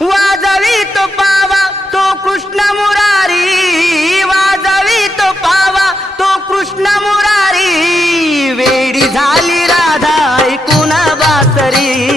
वाजवी तो पावा तो कृष्ण मुरारी, वाजवी तो पावा तो कृष्ण मुरारी, वेडी झाली राधा ऐकून बासरी.